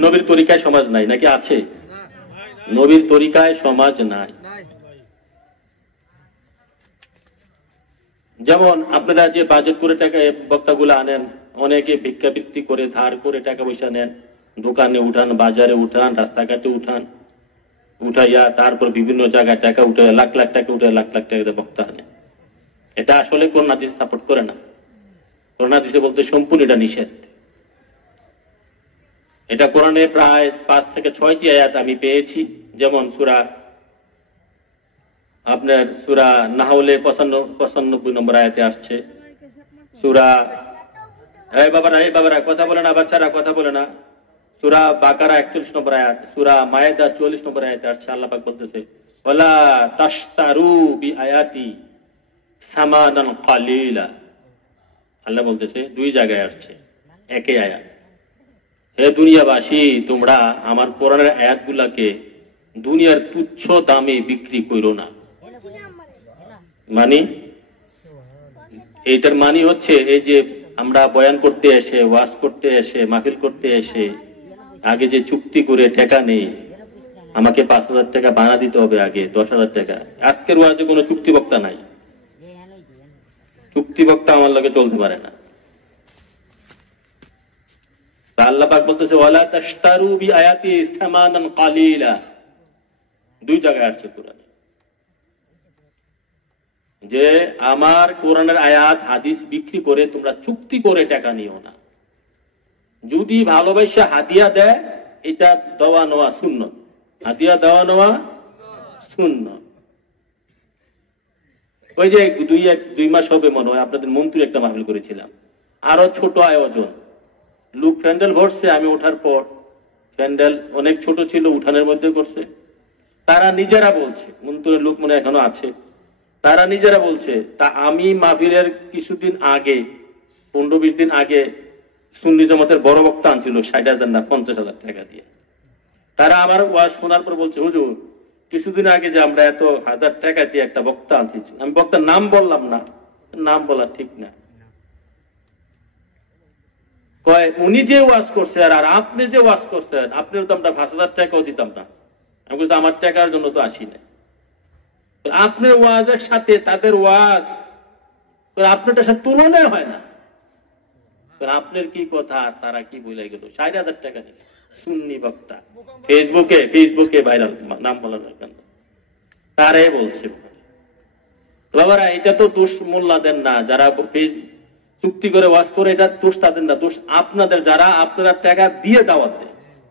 নবীর তরিকায় সমাজ নাই নাকি আছে? নবীর তরিকায় সমাজ নাই। যেমন আপনারা যে বাজেট করে টাকা বক্তাগুলো আনেন, অনেকে ভিক্ষাবৃত্তি করে ধার করে টাকা পয়সা নেন, দোকানে উঠান, বাজারে উঠান, রাস্তাঘাটে উঠান, উঠাইয়া তারপর বিভিন্ন জায়গায় টাকা উঠে লাখ লাখ টাকা উঠে লাখ লাখ টাকা বক্তা আনে। এটা আসলে কোন হাদিস সাপোর্ট করে না। কোন হাদিসে বলতে সম্পূর্ণ এটা নিষেধ। এটা কোরআনে প্রায় 5 থেকে 6টি আয়াত আমি পেয়েছি। যেমন সূরা নাহলে 95 নম্বর আয়াতে আসছে। এই বাবারা কথা বলে না, বাচ্চারা কথা বলে না। সূরা বাকারা 41 নম্বর আয়াত, সূরা মায়েদা 44 নম্বর আয়াতে আসছে। আল্লাহ পাক বলতেছে, ওয়ালা তাশতারু বিআয়াতি সামানান কালিলা। আল্লাহ বলতেছে, 2 জায়গায় আসছে একই আয়াত। হে দুনিয়াবাসী, তোমরা আমার কোরআনের আয়াতগুলাকে দুনিয়ার তুচ্ছ দামে বিক্রি করো না। মানে এইটার মানে হচ্ছে, এই যে আমরা বয়ান করতে এসে, ওয়াজ করতে এসে, মাহফিল করতে এসে আগে যে চুক্তি করে টাকা নেই, আমাকে 5,000 টাকা বানা দিতে হবে, আগে 10,000 টাকা। আজকের ওয়াজে কোনো চুক্তি বক্তা নাই। চুক্তি বক্তা আমার লগে চলতে পারে না। আল্লাহ পাক বলতেছে, ওয়ালা তাশতারু বিআয়াতি সামানান কালিলা। 2 জায়গায় আসছে কোরআনে যে আমার কোরআনের আয়াত হাদিস বিক্রি করে তোমরা চুক্তি করে টাকা নিও না। যদি ভালোবাসা হাদিয়া দেয়, এটা দেওয়া নেওয়া সুন্নাত। হাদিয়া দেওয়া নেওয়া সুন্নাত। ওই যে 2 মাস হবে মনে হয়, আপনাদের মন্ত্রী একটা মাহফিল করেছিলাম, আরো ছোট আয়োজন, লোক প্যান্ডেল ভরছে। আমি ওঠার পর প্যান্ডেল অনেক ছোট ছিল, উঠানের মধ্যে করছে। তারা নিজেরা বলছে, মন্ত্রীর লোক মনে এখনো আছে, তারা নিজেরা বলছে, তা আমি মাহফিলের কিছুদিন আগে, 15-20 দিন আগে সুন্নি জামাতের বড় বক্তা আনছিল 60,000 না 50,000 টাকা দিয়ে। তারা আমার ওয়াজ শোনার পর বলছে, হুজুর কিছুদিন আগে যে আমরা এত 1000 টাকা দিয়ে একটা বক্তা আনছি, আমি বক্তার নাম বললাম না, নাম বলা ঠিক না। উনি যে ওয়াজ করছেন আর আপনি যে ওয়াজ করছেন, আপনার তো আমরা 5,000 টাকাও দিতাম না। আমি বলছি, আমার টাকার জন্য তো আসি না। আপনার ওয়াজের সাথে তাদের ওয়াজ আপনারটার সাথে তুলনা হয় না। আপনার কি কথা, তারা কি বলে গেল, 60,000 টাকা দিচ্ছে সুন্নি বক্তা, ফেসবুকে ভাইরাল, নাম বলা দরকার না, তারাই বলছে। বাবারা, এটা তো দোষ মোল্লাদের না, যারা চুক্তি করে ওয়াজ করে, এটা দোষ তাদের না, দোষ আপনাদের, যারা আপনারা টাকা দিয়ে দাওয়াত দেয়।